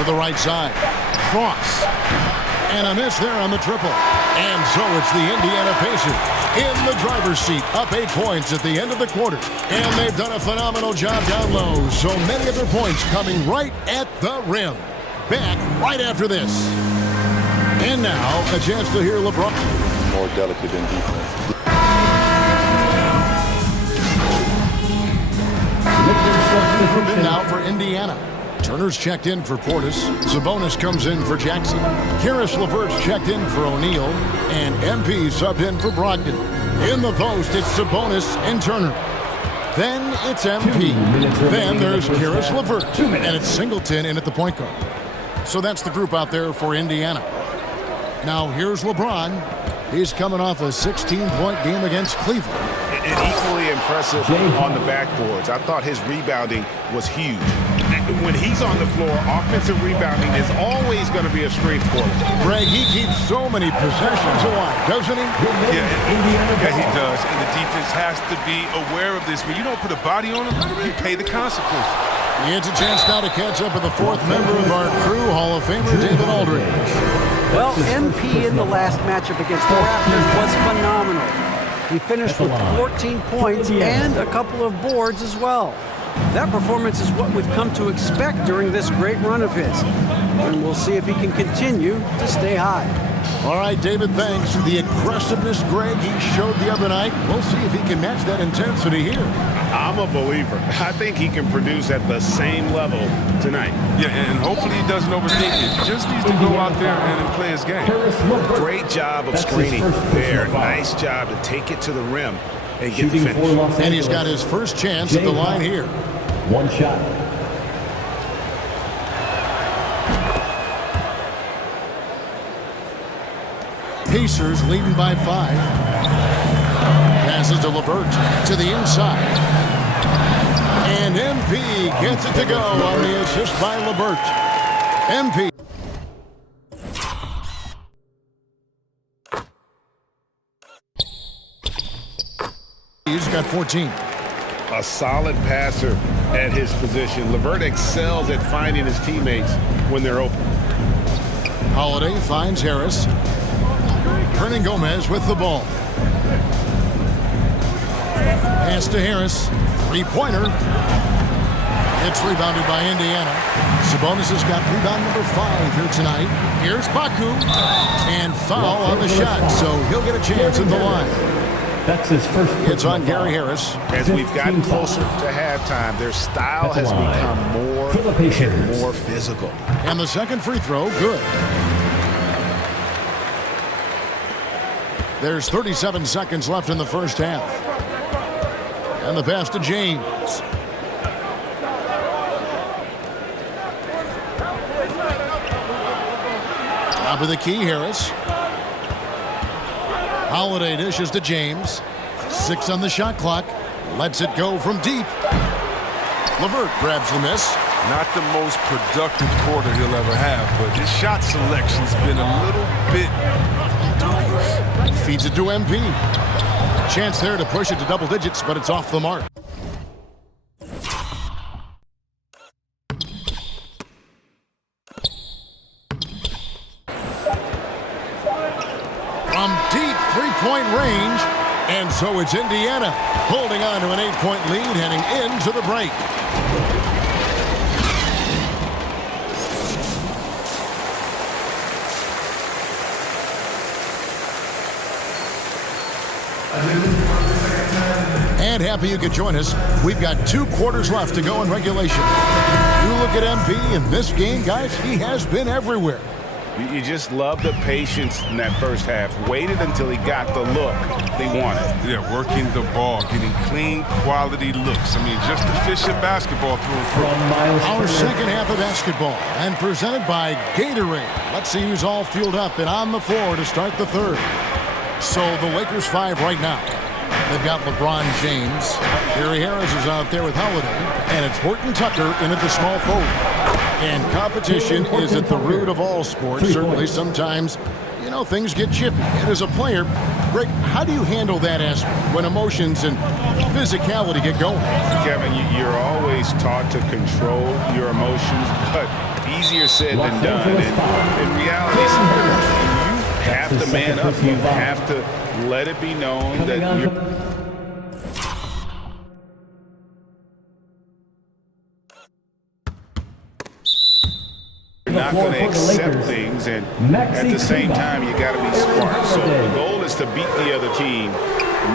to the right side. Cross. And a miss there on the triple. And so it's the Indiana Pacers in the driver's seat, up 8 points at the end of the quarter. And they've done a phenomenal job down low. So many of their points coming right at the rim. Back right after this. And now, a chance to hear LeBron. More delicate in defense. Now for Indiana. Turner's checked in for Portis. Sabonis comes in for Jackson. Karis LeVert's checked in for O'Neal. And MP subbed in for Brogdon. In the post, it's Sabonis and Turner. Then it's MP. Then there's Karis LeVert. And it's Singleton in at the point guard. So that's the group out there for Indiana. Now here's LeBron. He's coming off a 16-point game against Cleveland. And equally impressive on the backboards. I thought his rebounding was huge. When he's on the floor, offensive rebounding is always going to be a strength for him. Greg, he keeps so many possessions alive, doesn't he? Yeah, he does. And the defense has to be aware of this. When you don't put a body on him, you pay the consequences. It's a chance now to catch up with the fourth member of our crew, Hall of Famer David Aldridge. Well, MP in the last matchup against the Raptors was phenomenal. He finished with 14 points and a couple of boards as well. That performance is what we've come to expect during this great run of his. And we'll see if he can continue to stay high. All right, David, thanks. The aggressiveness, Greg, he showed the other night. We'll see if he can match that intensity here. I'm a believer. I think he can produce at the same level tonight. Yeah, and hopefully he doesn't overthink it. He just needs to go out there and play his game. Great job of screening there. Nice job to take it to the rim and get the finish. And he's got his first chance at the line here. One shot. Pacers leading by 5. Passes to LeVert to the inside. And MP gets it to go on the assist by LeVert. MP. He's got 14. A solid passer at his position. LeVert excels at finding his teammates when they're open. Holiday finds Harris. Hernan Gomez with the ball. Pass to Harris. Three-pointer. It's rebounded by Indiana. Sabonis has got rebound number 5 here tonight. Here's Baku. And foul on the shot, so he'll get a chance at the line. That's his first. It's on Gary Harris. As we've gotten closer to halftime, their style has become more and more physical. And the second free throw, good. There's 37 seconds left in the first half. And the pass to James. Top of the key, Harris. Holiday dishes to James. 6 on the shot clock. Lets it go from deep. LeVert grabs the miss. Not the most productive quarter he'll ever have, but his shot selection's been a little bit dubious. Feeds it to MP. Chance there to push it to double digits, but it's off the mark. From deep three-point range, and so it's Indiana holding on to an 8-point lead heading into the break. And happy you could join us. We've got 2 quarters left to go in regulation. You look at MP in this game, guys, he has been everywhere. You just love the patience in that first half. Waited until he got the look they wanted. Yeah, working the ball, getting clean, quality looks. I mean, just efficient basketball through and through. Our second half of basketball, and presented by Gatorade. Let's see who's all fueled up and on the floor to start the third. So the Lakers 5 right now. They've got LeBron James. Gary Harris is out there with Holiday. And it's Horton Tucker in at the small forward. And competition is at the root of all sports. Certainly sometimes, you know, things get chippy. And as a player, Greg, how do you handle that aspect when emotions and physicality get going? Kevin, you're always taught to control your emotions, but easier said than done. And in reality, you have to man up. You have to let it be known that you're not going to accept things, and at the same time, you got to be smart. So the goal is to beat the other team,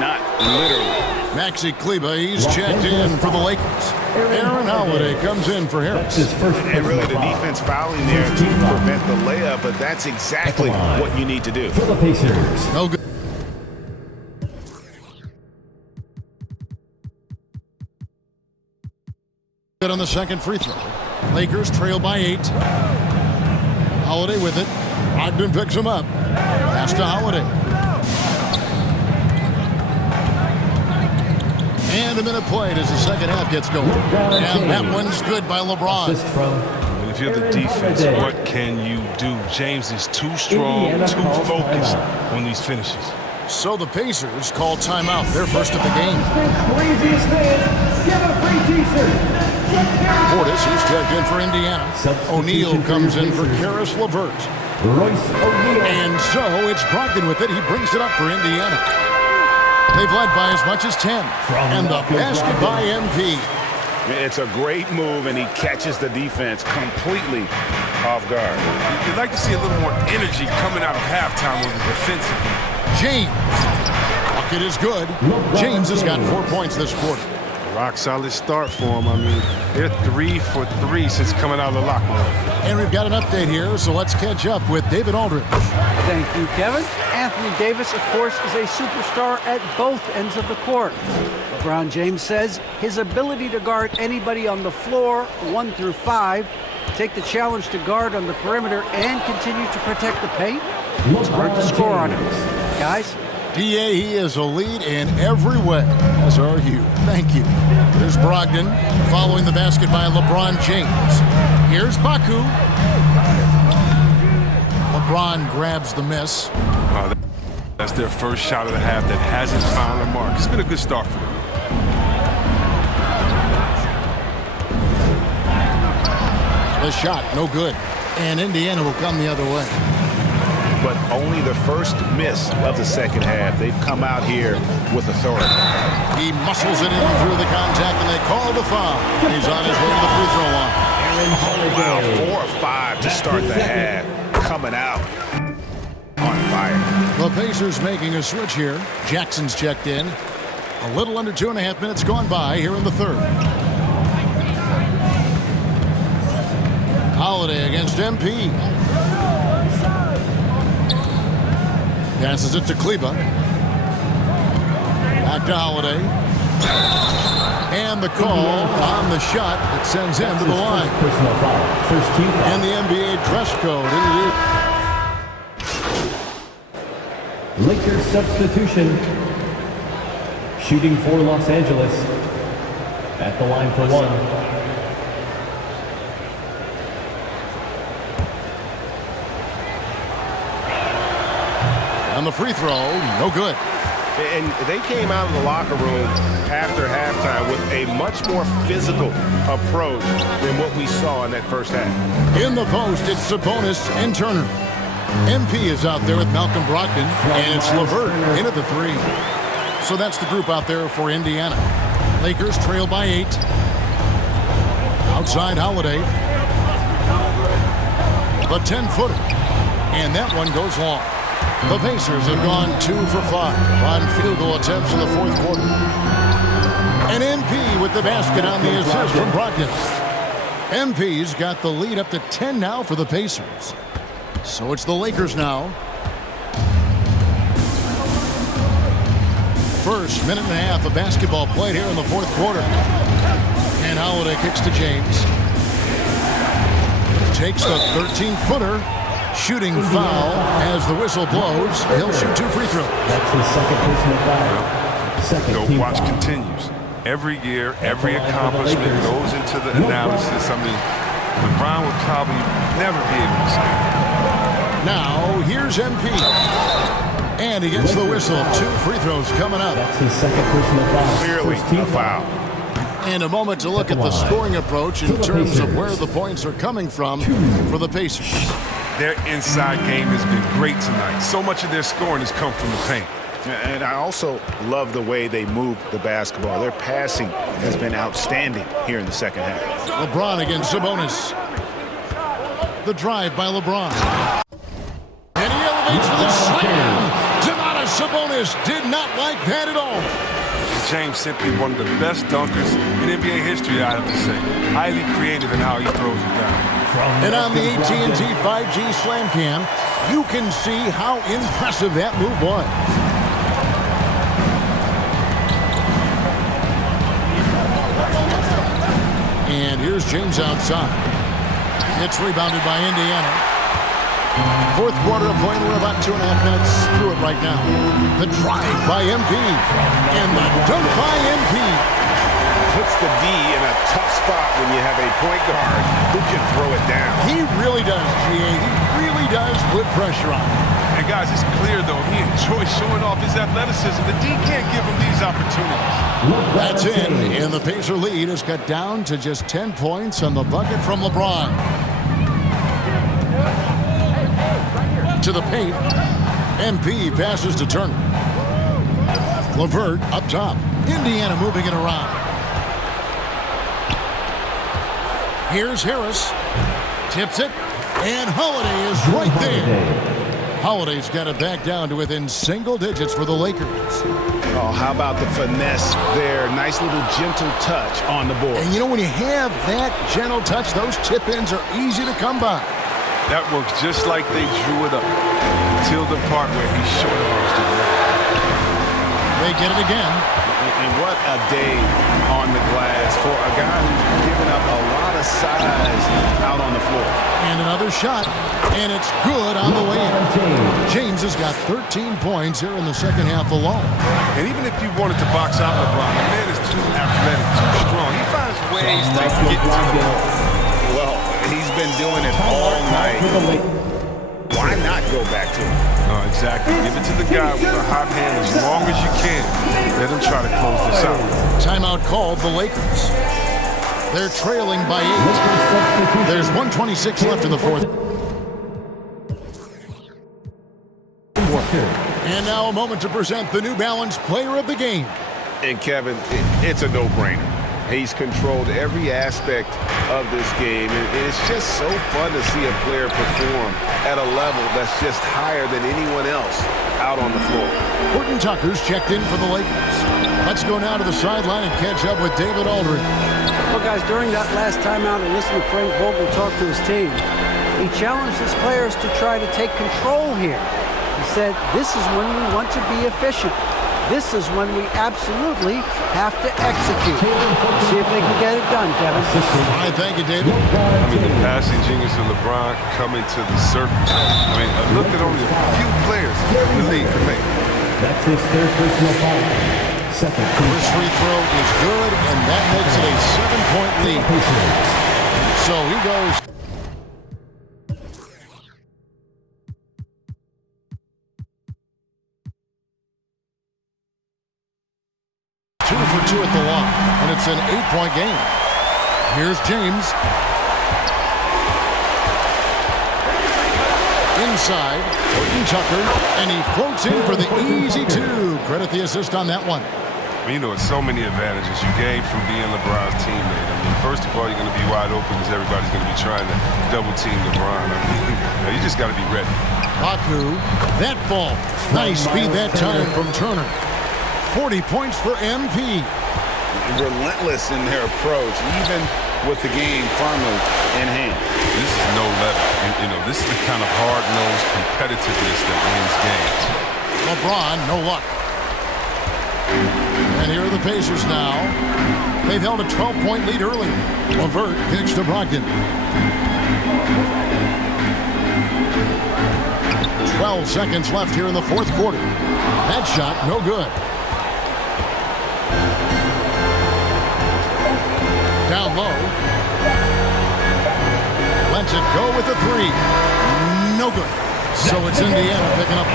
not literally. Maxi Kleber, he's checked in for the Lakers. Aaron Holiday comes in for Harris. And really the defense fouling there to prevent the layup, but that's exactly what you need to do. For the Pacers. No good. Good on the second free throw. Lakers trail by 8. Holiday with it. Brogdon picks him up. Pass to Holiday. And a minute played as the second half gets going. And that one's good by LeBron. And if you're the defense, what can you do? James is too strong, too focused on these finishes. So the Pacers call timeout. They're first of the game. Craziest thing, get a free t-shirt. Portis, he's checked in for Indiana. O'Neal comes in for Karis LeVert. Royce O'Neal. And so it's Brogdon with it. He brings it up for Indiana. They've led by as much as 10. And the basket by MP. It's a great move, and he catches the defense completely off guard. You'd like to see a little more energy coming out of halftime on the defensive end. James. Bucket is good. James has got 4 points this quarter. Rock solid start for him. I mean, they're 3 for 3 since coming out of the locker room. And we've got an update here, so let's catch up with David Aldridge. Thank you, Kevin. Anthony Davis, of course, is a superstar at both ends of the court. LeBron James says his ability to guard anybody on the floor, 1 through 5, take the challenge to guard on the perimeter and continue to protect the paint, it's hard to score on him. Guys? DA, he is a lead in every way, as are you. Thank you. There's Brogdon following the basket by LeBron James. Here's Baku. LeBron grabs the miss. That's their first shot of the half that hasn't found a mark. It's been a good start for them. The shot, no good. And Indiana will come the other way. But only the first miss of the second half. They've come out here with authority. He muscles it in through the contact, and they call the foul. He's on his way to the free throw line. Wow, 4 or 5 to start the half. Coming out on fire. The Pacers making a switch here. Jackson's checked in. A little under 2.5 minutes gone by here in the third. Holiday against MP. Passes it to Kleber. Back to Holiday. And the call on the shot that sends him to the line. Personal foul. First team foul. And the NBA dress code. Lakers substitution. Shooting for Los Angeles. At the line for 1. On the free throw, no good. And they came out of the locker room after halftime with a much more physical approach than what we saw in that first half. In the post, it's Sabonis and Turner. MP is out there with Malcolm Brogdon, and it's LeVert in at the 3. So that's the group out there for Indiana. Lakers trail by 8. Outside Holiday. The 10-footer. And that one goes long. The Pacers have gone 2 for 5 on field goal attempts in the fourth quarter. And MP with the basket on the assist from Brogdon. MP's got the lead up to 10 now for the Pacers. So it's the Lakers now. First minute and a half of basketball played here in the fourth quarter. And Holiday kicks to James. Takes the 13-footer. Shooting foul as the whistle blows. He'll shoot 2 free throws. That's his second personal foul. Second The team watch foul. continues. Every year, every accomplishment goes into the analysis. I mean, LeBron would probably never be able to say. Now, here's MP. And he gets the whistle. 2 free throws coming up. That's his second personal foul. Clearly First team a foul. And a moment to look at the scoring approach in terms of where the points are coming from for the Pacers. Their inside game has been great tonight. So much of their scoring has come from the paint. And I also love the way they move the basketball. Their passing has been outstanding here in the second half. LeBron against Sabonis. The drive by LeBron. And he elevates for the slam. Domantas Sabonis did not like that at all. James simply one of the best dunkers in NBA history, I have to say. Highly creative in how he throws it down. And on the AT&T 5G Slam Cam, you can see how impressive that move was. And here's James outside. It's rebounded by Indiana. Fourth quarter of play, we're about 2.5 minutes through it right now. The drive by MP. And the dunk by MP. Puts the D in a tough spot when you have a point guard who can throw it down. He really does, GA. He really does put pressure on him. And guys, it's clear, though, he enjoys showing off his athleticism. The D can't give him these opportunities. That's in, and the Pacer lead is cut down to just 10 points on the bucket from LeBron. To the paint, MP passes to Turner. LeVert up top. Indiana moving it around. Here's Harris. Tips it, and Holiday is right there. Holiday's got it back down to within single digits for the Lakers. Oh, how about the finesse there? Nice little gentle touch on the board. And you know, when you have that gentle touch, those tip-ins are easy to come by. That works just like they drew it up until the part where he short arms the rim. They get it again. And what a day on the glass for a guy who's given up a lot of size out on the floor. And another shot, and it's good on the way in. James has got 13 points here in the second half alone. And even if you wanted to box out LeBron, the man is too athletic, too strong. He finds ways to get to the ball. Well, he's been doing it all night. Why not go back to him? No, exactly. Give it to the guy with a hot hand as long as you can. Let him try to close this out. Timeout called the Lakers. They're trailing by 8. There's 1:26 left in the fourth. And now a moment to present the New Balance Player of the Game. And Kevin, it's a no-brainer. He's controlled every aspect of this game, and it's just so fun to see a player perform at a level that's just higher than anyone else out on the floor. Horton Tucker's checked in for the Lakers. Let's go now to the sideline and catch up with David Aldridge. Well, guys, during that last timeout, I listened to Frank Vogel talk to his team. He challenged his players to try to take control here. He said, this is when we want to be efficient. This is when we absolutely have to execute. See if they can get it done, Kevin. All right, thank you, David. I mean, the passing genius of LeBron coming to the surface. I mean, look at only a few players in the league can make. That's his third personal foul. Second. First free throw is good, and that makes it a 7-point lead. So he goes. Two for two at the line, and it's an 8-point game. Here's James. Inside, Horton Tucker, and he floats in for the easy 2. Credit the assist on that one. You know, it's so many advantages you gain from being LeBron's teammate. I mean, first of all, you're going to be wide open because everybody's going to be trying to double-team LeBron. I mean, you just got to be ready. Baku, that ball. Nice speed that time from Turner. 40 points for MP. Relentless in their approach, even with the game firmly in hand. This is no level. And, you know, this is the kind of hard-nosed competitiveness that wins games. LeBron, no luck. And here are the Pacers now. They've held a 12-point lead early. LeVert kicks to Brogdon. 12 seconds left here in the fourth quarter. That shot, no good. Down low. Lets it go with the 3. No good. So it's Indiana picking up.